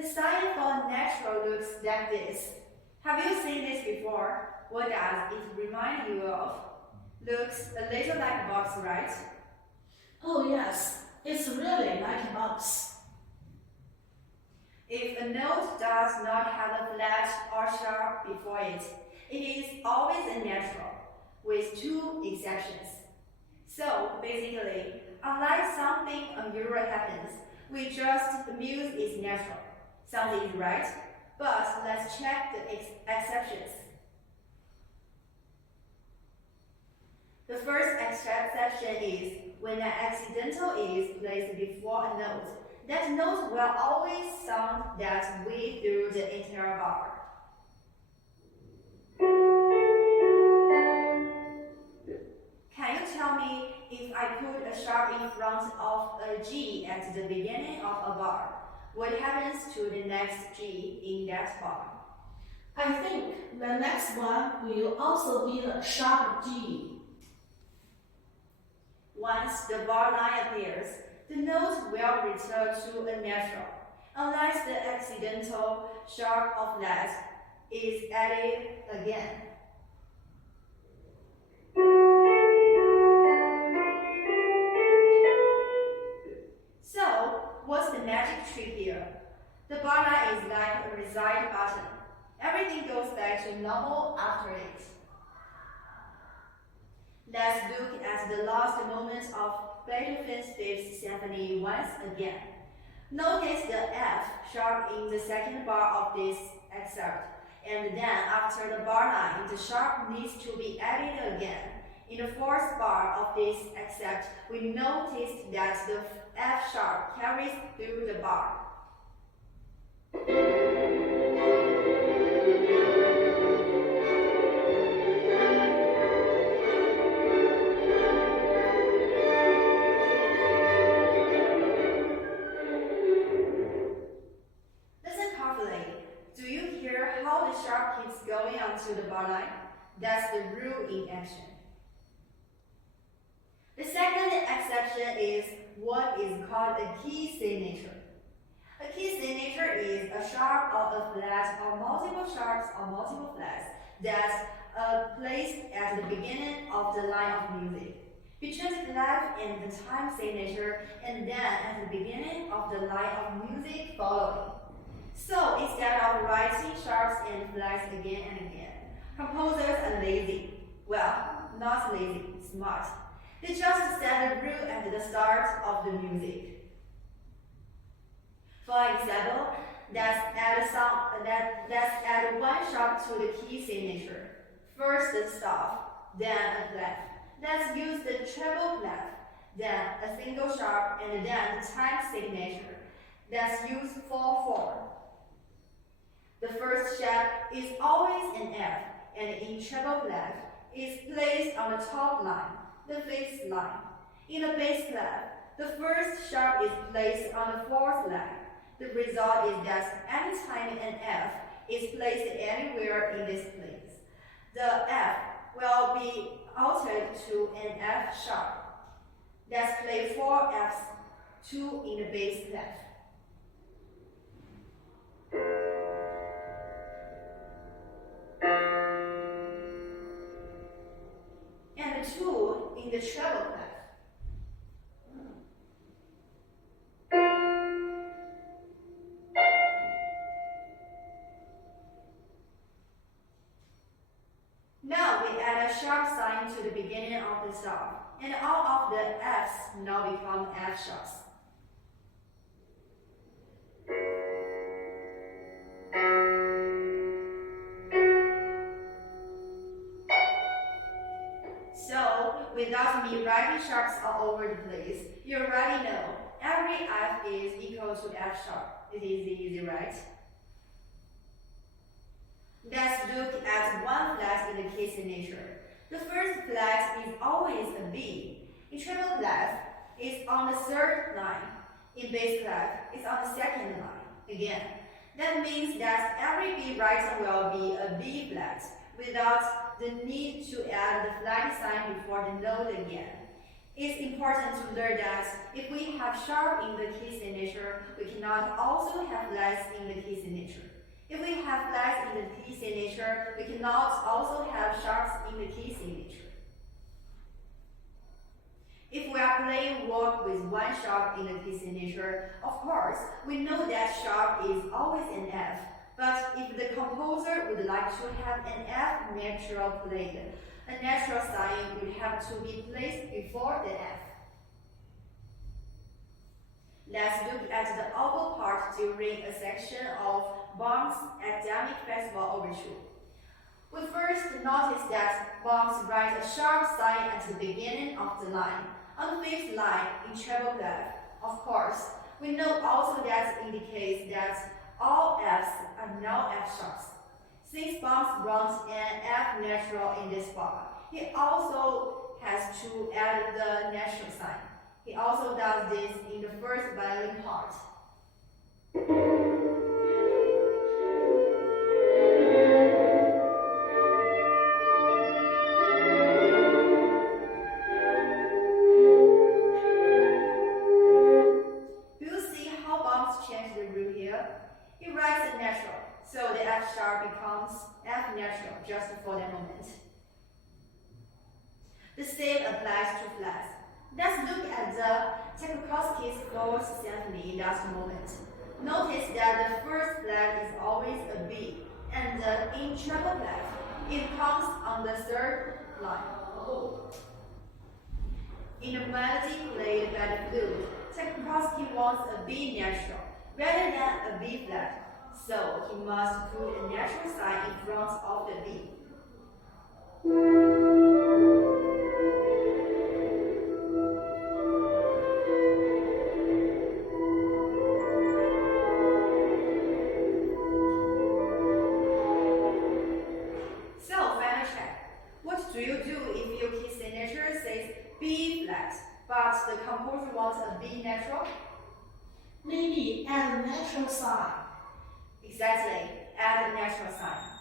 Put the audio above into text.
The sign for natural looks like this. Have you seen this before? What does it remind you of? Looks a little like a box, right? Oh yes, it's really like a box. If a note does not have a flat or sharp before it, it is always a natural, with two exceptions. So basically, unlike something unusual happens, we just muse is natural. Something is right, but let's check the exceptions. The first exception is when an accidental is placed before a note. That note will always sound that way through the entire bar. Can you tell me if I put a sharp in front of a G at the beginning of a bar, what happens to the next G in that bar? I think the next one will also be a sharp G. Once the bar line appears, the note will return to a natural, unless the accidental sharp of that is added again. So, what's the magic trick here? The bar line is like a reset button. Everything goes back to normal after it. Let's look at the last moment of Beethoven's Fifth Symphony once again. Notice the F sharp in the second bar of this excerpt, and then after the bar line, the sharp needs to be added again. In the fourth bar of this excerpt, we noticed that the F sharp carries through the bar. How the sharp keeps going onto the bar line? That's the rule in action. The second exception is what is called a key signature. A key signature is a sharp or a flat or multiple sharps or multiple flats that's placed at the beginning of the line of music, between the clef and the time signature, and then at the beginning of the line of music following. So instead of writing sharps and flats again and again, composers are lazy. Well, not lazy, smart. They just set the rule at the start of the music. For example, let's add one sharp to the key signature. First a stop, then a clef. Let's use the treble clef, then a single sharp, and then the time signature. Let's use 4/4. The first sharp is always an F, and in treble clef, is placed on the top line, the fifth line. In the bass clef, the first sharp is placed on the fourth line. The result is that anytime an F is placed anywhere in this place, the F will be altered to an F sharp. Let's play 4 Fs, 2 in the bass clef. And 2 in the treble clef. Now we add a sharp sign to the beginning of the song, and all of the Fs now become F sharps. So, without me writing sharps all over the place, you already know every F is equal to F sharp. It is easy, right? Let's look at one flat in the key signature. The first flat is always a B. In treble clef, it's on the third line. In bass clef, it's on the second line. Again, that means that every B written will be a B flat, without the need to add the flat sign before the note again. It's important to learn that if we have sharp in the key signature, we cannot also have less in the key signature. If we have less in the key signature, we cannot also have sharps in the key signature. If we are playing work with one sharp in the key signature, of course, we know that sharp is always an F. But if the composer would like to have an F natural played, a natural sign would have to be placed before the F. Let's look at the oboe part during a section of Bach's Academic Festival Overture. We first notice that Bach writes a sharp sign at the beginning of the line, on the fifth line in treble clef. Of course, we know also that indicates that all Fs are now F sharps. Since Bach writes an F natural in this spot, he also has to add the natural sign. He also does this in the first violin part. Do you see how Bach changed the rule here? He writes a natural, so the F sharp becomes F natural just for the moment. The same applies to flats. Let's look at the Tchaikovsky's Fourth Symphony in that moment. Notice that the first flat is always a B, and in treble clef, it comes on the third line. In the melody played by the flute, Tchaikovsky wants a B natural rather than a B flat, so he must put a natural sign in front of the B. Do you do if your key signature says B flat, but the composer wants a B natural? Maybe add a natural sign. Exactly, add a natural sign.